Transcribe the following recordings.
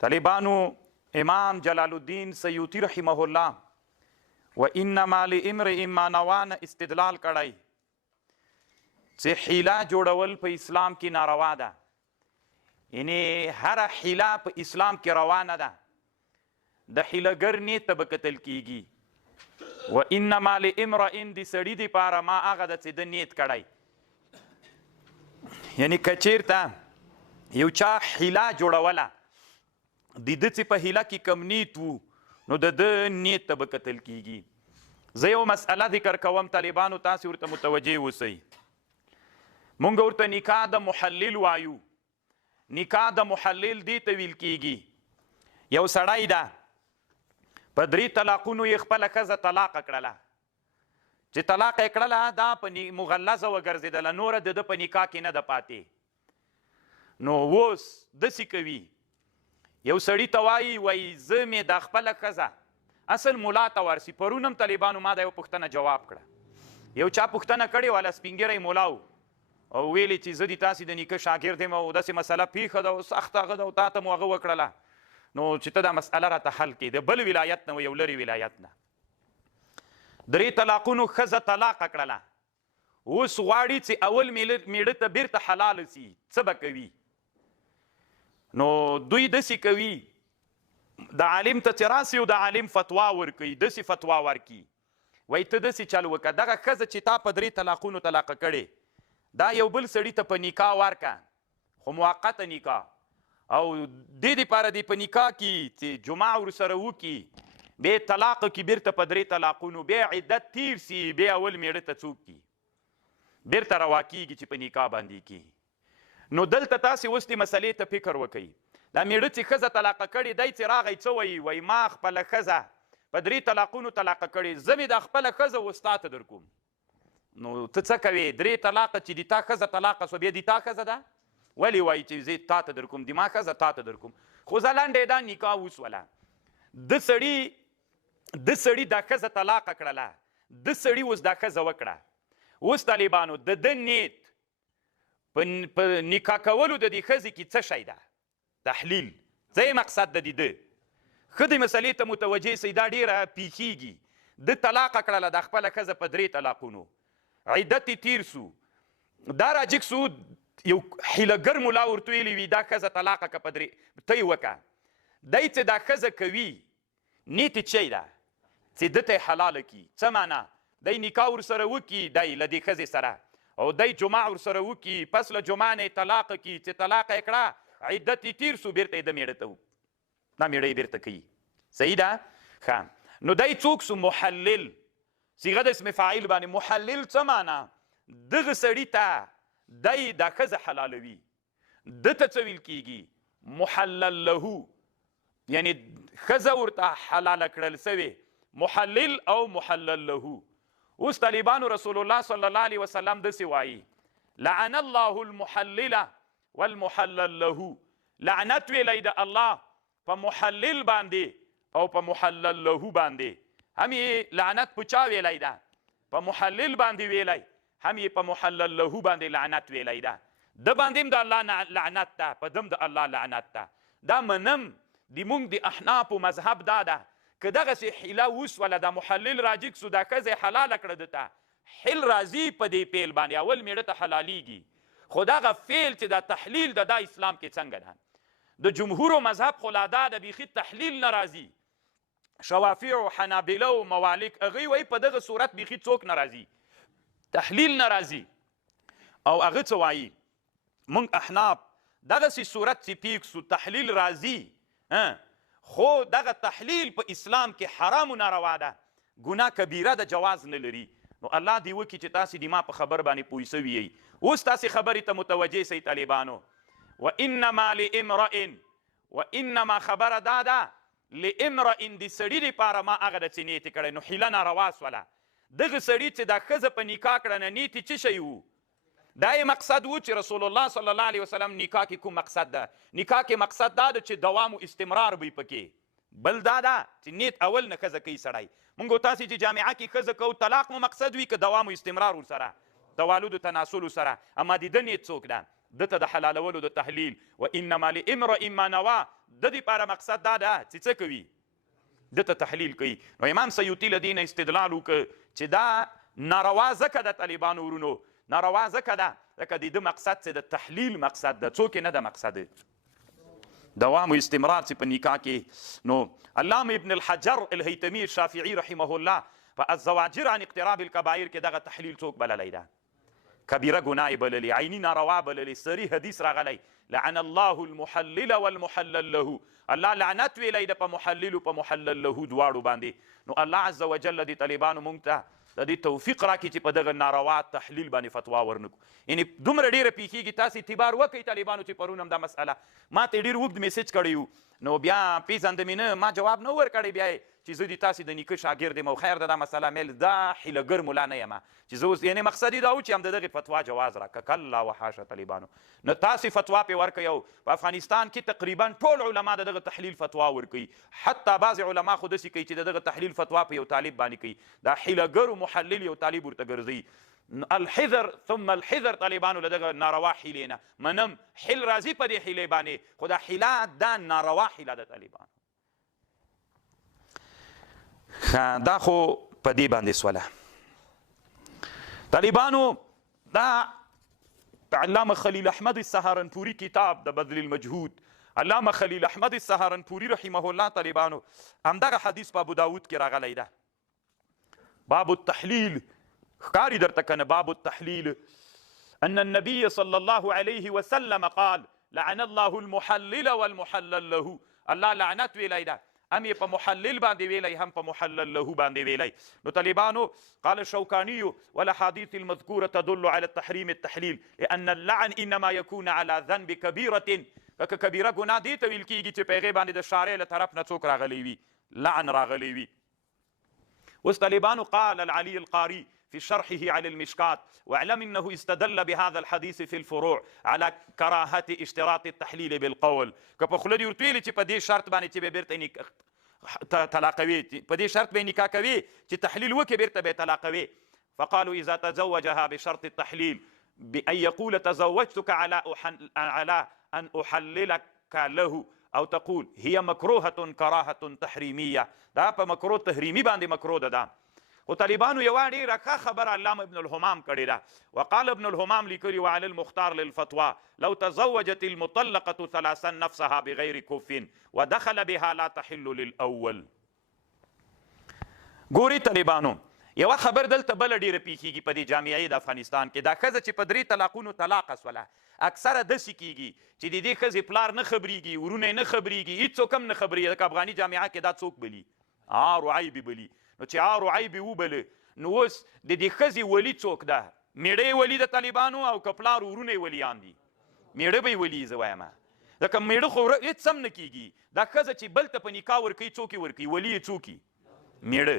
طالبانو امام جلال الدین سیوطی رحمه الله و انما لامرئ ما نوى استدلال کړی چې حیله جوړول په اسلام کې ناروا ده، یعنی هر حیله په اسلام کې روا نه ده، د حیلهګر نیت ته به کتل کیږي. و انما لامرئ د سړي دپاره ما هغه ده چې د نیت کړی، یعنی که چیرته یو چا حیله جوړوله د ده چې په حیله کې کم نیت وو نو د ده نیت ته به کتل کیږي. زه یو مسئله ذکر کوم، طالبانو تاسې ورته متوجه اوسئ. مونږ ورته نکاح د محلل وایو. نکاح د محلل دې ته ویل کیږي یو سړی ده په 3 طلاقونو یې خپله ښځه طلاقه کړله، چې طلاقه یې کړله دا په مغلظه وګرځېدله، نوره د ده په نکاح کې نه ده پاتې. نو اوس داسې کوي یو سړي ته وایي وایي زه مې دا خپله ښځه اصل ملا ته ورسي. پرون هم طالبانو ما دا یو پوښتنه جواب کړه، یو چا پوښتنه کړې وله سپین ږیری مولا و او ویلې چې زه د تاسې د نیکه شاګرد یم او داسې مسله پیښه ده او سخته هغه ده او تا ته مو هغه وکړله، نو چې ته دا مسئله راته حل کړې د بل ولایت نه و، یو لرې ولایت نه. 3 طلاقونو ښځه طلاقه کړله، اوس غواړي چې اول میړه ته بیرته حلاله سي، څه به کوي؟ نو دوی داسې کوي د عالم ته چې راسي او د عالم فتوا ورکوي، داسې فتوا ورکي وایي ته داسې چل وکړه، دغه ښځه چې تا په 3 طلاقونو طلاقه کړې دا یو بل سړي ته په نکاح ورکه، خو موقته نکاح، او دې دپاره دی په نکاح کې چې جماع ورسره وکړي، بیا طلاق کې بیرته په 3 طلاقونو بیا عدت تیر سي، بیا اول میړه ته څوک کي بیرته روا کیږي چې په نکاح باندې کي. نو دلته تاسې اوس دې مسلې ته فکر وکئ. دا میړه چې ښځه طلاقه کړې دی چې راغی څه وایي؟ وایي ما خپله ښځه په 3 طلاقونو طلاقه کړې، زه مې دا خپله ښځه اوس تا ته در کوم. نو ته څه کوې؟ 3 طلاقه چې د تا ښځه طلاقه سوه بیا د تا ښځه ده؟ ولې وایي چې زه تا ته در کوم، د ما ښځه تا ته در کوم؟ خو ځلنډې دا نکاح وسوله، د سړي دا ښځه طلاقه کړله، د سړي اوس دا ښځه وکړه. اوس طالبانو د ده نیت په نکاح کولو د دې ښځې کې څه شی ده؟ تحلیل، ځای مقصد د ده ښه د مسلې ته متوجه سئ. دا ډېره پیښیږي، د طلاقه کړله دا خپله ښځه په 3 طلاقونو، عدت یې تیر سو، دا راجګ سو، یو حیلهګر ملا ورته ویلي وي دا ښځه طلاقه که په 3 ته یې وکړه. دی چې دا ښځه کوي نیت یې چی ده؟ چې ده ته یې حلاله کي. څه معنا؟ دی نکاح ورسره وکړي دی له دې ښځې سره او دی جماع ورسره وکړي، پس له جماع نه یې طلاقه کړي، چې طلاقه یې کړه عدت یې تیر سو، بیرته یې د میړه ته دا میړه یې بیرته کوي. صحیح ده؟ ښه. نو دی څوک سو؟ محلل، صیغه د اسم فاعل باندې. محلل څه معنا؟ دغه سړي ته دی دا ښځه حلالوي، ده ته څه ویل کیږي؟ محلل له، یعنی ښځه ورته حلاله کړل سوې، محلل او محلل له. اوس طالبانو رسول الله صلی الله علیه وسلم داسې وایي لعن الله المحلل والمحلل له، لعنت ویلی د الله په محلل باندې او په محلل له باندې. هم یې لعنت په چا ویلی ده؟ په محلل باندې ویلی، هم یې په محلل له باندې لعنت ویلی ده. ده باندې هم د الله لعنت ده، په دم د الله لعنت ده. دا منم د مونږ د احنافو مذهب دا ده که دغسې حیله وسوله دا محلل راجګ سو، دا ښځه حلاله کړه ده ته، حل راځي په دې فعل باندې، اول میړه ته حلالیږي. خو دغه فعل چې دا تحلیل ده دا اسلام کې څنګه ده؟ د جمهورو مذهب خو لا دا د بیخي تحلیل نه راځي. شوافع او حنابله او موالک هغوی وایي په دغه صورت بیخي څوک نه راځي، تحلیل نه راځي. او هغه څه وایي؟ موږ احناف دغسې صورت چې پیښ سو تحلیل راځي، خو دغه تحلیل په اسلام کې حرام و ناروا ده، ګناه کبیره ده، جواز نه لري. نو الله دې وکړي چې تاسې د ما په خبر باندې پوه سوي یئ. اوس تاسې خبرې ته متوجه سئ طالبانو. وانما لامرئ، وانما خبره دا ده لامرئ د سړي دپاره ما هغه ده چې نیت یې کړی. نو حیله ناروا سوله، دغه سړي چې دا ښځه په نکاح کړه نه نیت یې څه شی و؟ دا یې مقصد و چې رسول الله صلی الله علیه وسلم نکاح کې کوم مقصد ده؟ نکاح کې مقصد دا ده چې دوام و استمرار وي پکې. بل دا ده چې نیت اول نه ښځه کوي سړی. مونږ تاسې چې جامعه کې ښځه کوو طلاق مو مقصد وي که دوام و استمرار ورسره، توالد و تناسل سره، اما د ده نیت څوک ده؟ دته د حلالولو د تحلیل و انما لامرئ ما نوا د دې لپاره مقصد دا ده چې څه کوي دته تحلیل کوي. نو امام سیوطي له دې نه استدلال وکړ چې دا ناروا ځکه د طالبانو ورونو ناروا ځکه ده ځکه د ده مقصد چې د تحلیل مقصد ده څوک نه ده مقصد دوام و استمرار چې په نکاح کې. نو علامه ابن الحجر الهیتمي الشافعي رحمه الله په الزواجر عن اقتراب الكبائر کې دغه تحلیل څوک بللی ده کبیره ګناه یې بللې عیني ناروا بللې صریح حدیث راغلی لعن الله المحلل والمحلل له الله لعنت ویلی ده په محلل په محلل له دواړو باندې. نو الله عز وجل د طالبانو موږ ته د دې توفیق راکړي چې په دغه ناروا تحلیل باندې فتوا ورنکړو. یعنې دومره ډېره پیښیږي تاسې اعتبار وکئ طالبانو چې پرون هم دا مسئله ما ته ډېر اوږد میسج کړی و نو بیا پیژنده مې نه ما جواب نه ورکړی بیا چې زه د تاسې د نیکه شاګرد یم او خیر ده دا مسله میل دا حیلهګر ملا نه یم چې زه اوس یعنې مقصد یې دا و چې هم د دغې فتوا جواز راکړه کله وحاشه طالبانو نو تاسې فتوا پرې ورکوئ او په افغانستان کې تقریبا ټول علما د دغه تحلیل فتوا ورکوي حتی بعضې علما خو داسې کوي چې د دغه تحلیل فتوا په یو طالب باندې کوي دا حیلهګر محلل یو طالب ورته ګرځوي. الحذر ثم الحذر طالبانو له دغه ناروا حیلې نه منم حل راځي په دې حیلې باندې خو دا حیله دا ناروا حیله د طالبانو دا خو په دې باندې سوله. طالبانو دا علامه خلیل احمد السهارنپوري کتاب د بذل المجهود علامه خلیل احمد السهارنپوري رحمه الله طالبانو همدغه حدیث په ابو داود کې راغلی ده باب التحلیل ښکاري درته کنه باب التحلیل ان النبي صلى الله عليه وسلم قال لعن الله المحلل والمحلل له الله لعنت ویلی ده هم یې په محلل باندې ویلی هم په محلل له باندې ویلی. نو طالبانو قال الشوکاني والاحاديث المذكوره تدل على التحريم التحليل لان اللعن انما يكون على ذنب كبيره که کبیره ګناه دې ته ویل کېږي چې په هغې باندې د شارع له طرف نه څوک راغلی وي لعن راغلی وي. اوس طالبانو قال العلي القاري في شرحه على المشكات واعلم انه استدل بهذا الحديث في الفروع على كراهه اشتراط التحليل بالقول که په خوله دې ورته ویلي چې په دې شرط باندې چې به بیرته طلاقوي په دې شرط به نکاح کوي چې تحلیل وکړي بیرته به طلاقوي. فقالوا اذا تزوجها بشرط التحليل بان يقول تزوجتك على ان احللك له او تقول هي مكروهه كراهه تحريميه دا په مکروه تحریمي باندې مکروه ده. و طالبانو یوه ډېره ښه خبره علامه ابن الهمام کړې ده وقال ابن الهمام لیکلي وعلى المختار للفتوى لو تزوجت المطلقة ثلاثا نفسها بغير كف ودخل بها لا تحل للأول. ګوري طالبانو یوه خبر دلته بله ډېره پیښیږي په دې جامعې د افغانستان کې دا ښځه چې په 3 طلاقونو طلاقه سوله اکثره داسې کیږي چې د دې ښځې پلار نه خبریږي ورونه نه خبریږي هېڅوک هم نه خبریږي ځکه افغاني جامعه کې دا څوک بلي عار و عیبې بلي نو چې عار و عیبې وبله نو اوس د دې ښځې ولي څوک ده میړه یې ولي د طالبانو او که پلار ورونه یې ولیان دي میړه به یې ولي زه وایم ځکه میړه خو هېڅ هم نه کیږي دا ښځه چې بل ته په نکاح ورکوي څوک یې ورکوي ولي یې څوک میړه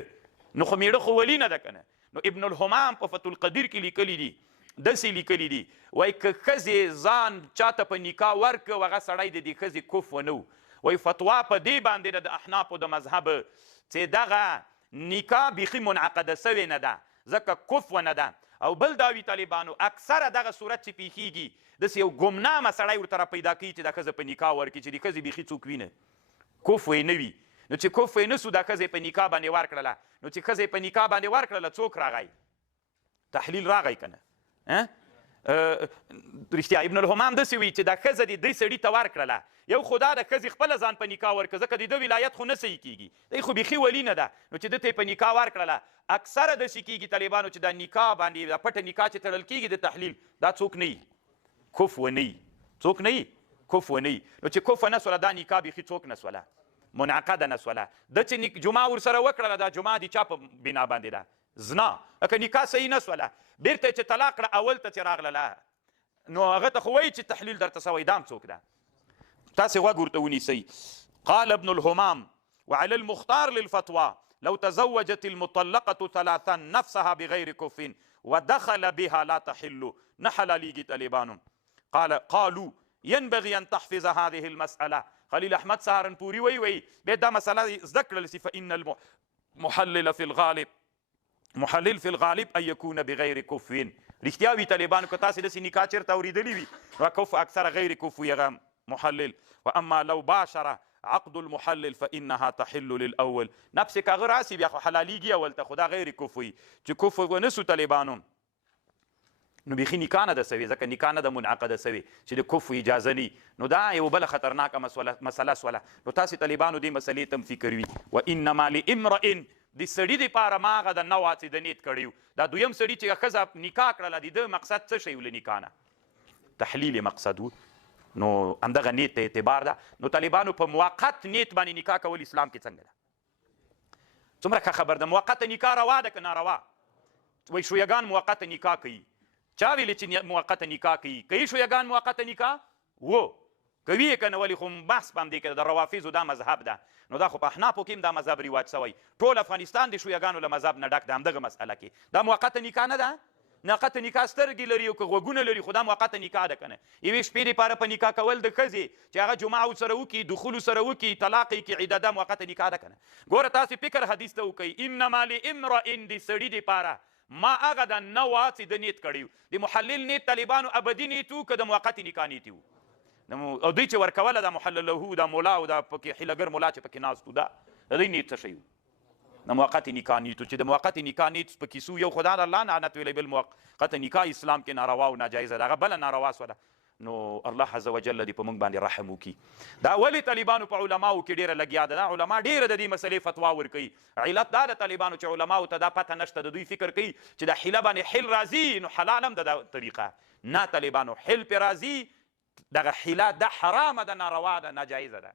نو خو میړه خو ولي نه ده که نه. نو ابن الهمام په فتح القدیر کې لیکلی دي داسې لیکلی دي وایي که ښځې ځان چاته په نکاح ورکړه هغه سړی د دې ښځې کف ونه و وایي فتوا په دې باندې ده د احنافو د مذهب چې دغه نکاح بیخي منعقده سوې نه ده ځکه کف ونه ده او بل دا وي طالبانو اکثره دغه صورت چې پیښیږي داسې یو ګمنامه سړی ورته را پیدا کوي چې دا ښځه په نکاح ورکړي چې د ښځې بیخي څوک وي نه کف یې نه وي نو چې کف یې نه سو دا ښځه په نکاح باندې ورکړله نو چې ښځه په نکاح باندې ورکړله څوک راغی تحلیل راغی که نه رښتیا ابن الهمام داسې وي چې دا ښځه د دې سړي ته ورکړله یو خو دا د ښځې خپله ځان په نکاح ورکړه ځکه د ده ولایت خو نه صحیح کېږي دی خو بیخي ولي نه ده نو چې ده ته یې په نکاح ورکړله اکثره داسې کېږي طالبانو چې دا نکاح باندې دا پټه نکاح چې تړل کېږي د تحلیل دا څوک نه وي کف ونه وي څوک نه وي کف ونه وي نو چې کف نه سوله دا نکاح بیخي څوک نه سوله منعقده نه سوله ده چې جمعه ورسره وکړله دا جمعه د چا په بنا باندې ده زنا لکه نکاح صحیح نه سوله بیرته چې طلاق کړه اول ته چې راغله نو هغه ته خو وایي چې تحلیل درته سوی دام څوک ده تاسې غوږ ورته ونیسئ. قال ابن الهمام وعلى المختار للفتوى لو تزوجت المطلقة ثلاثا نفسها بغير كف ودخل بها لا تحل نه حلالېږي طالبانو. قالوا ينبغي ان تحفظ هذه المسألة خلیل احمد سهارنپوري وی بیا دا مسله زده کړل سي فإن المحلل في الغالب محلل فی الغالب ان یکون بغیر کف رښتیا وي طالبانو که تاسې داسې نکاح چېرته اورېدلي وي نو کف اکثره غیر کف وي هغه محلل واما لو باشر عقد المحلل فانها تحل للاول نفس که هغه راسي بیا خو حلالېږي اول ته خو دا غیر کف وي چې کف ونه سو طالبانو نو بیخي نکاح نه ده سوې ځکه نکاح نه ده منعقده سوې چې د کف اجازه نی نو دا یو بله خطرناکه مسله سوله نو تاسې طالبانو دې مسلې ته هم فکر وي وانما لامرئ د سړي دپاره ما هغه د نوع چې د نیت کړی دا دویم سړي چې ښځه نکاح کړله د ده مقصد څه شی و له نکاح نه تحلیل مقصد و نو همدغه نیت ته اعتبار ده نو طالبانو په موقت نیت باندې نکاح کول اسلام کې څنګه ده څومره ښه خبر ده موقته نکاح روا ده که ناروا وایي شویګان موقته نکاح کوي چا ویلې چې موقته نکاح کوي شویګان موقته نکاح و کوي یې که نه ولې خو بحث په همدې کې د روافظو دا مذهب ده نو دا خو په احنافو کې هم دا مذهب رواج سوی ټول افغانستان د شویګانو له مذهب نه ډک ده همدغه مسئله کې دا موقته نکاح نه ده موقته نکاح سترګې لري او که غوږونه لري خو دا موقته نکاح ده که نه یوې شپې دپاره په نکاح کول د ښځې چې هغه جمعه ورسره وکړي دخول ورسره وکړي طلاق یې کړي عده دا موقته نکاح ده که نه ګوره تاسې فکر حدیث ته وکئ انما لامرئ د سړي دپاره ما هغه د نوع چې د نیت کړی د محلل نیت طالبانو ابدي نیت و که د موقتې نکاح نیت و او دوی چې ورکوله دا محلل له دا مولا او دا پکې حیلهګر مولا چې پکې ناست و دا د دوی نیت څه شی و د موقتې نکاح نیت و چې د موقتې نکاح نیت پکې سو یو خدا د الله لعنت ویلی بالموقته نکاح اسلام کې ناروا او ناجایزه ده هغه بله ناروا سوله نو الله عز وجل دې په موږ باندې رحم وکړي دا ولې طالبانو په علماو کې ډېره لګیا ده دا علما ډېره د دې مسلې فتوا ورکوي علت دا د طالبانو چې علماو ته دا پته نشته د دوی فکر کوي چې د حیله باندې حل راځي نو حلال هم د دا طریقه نه طالبانو حل پې راځي دغه حیله ده حرامه ده ناروا ده ناجایزه ده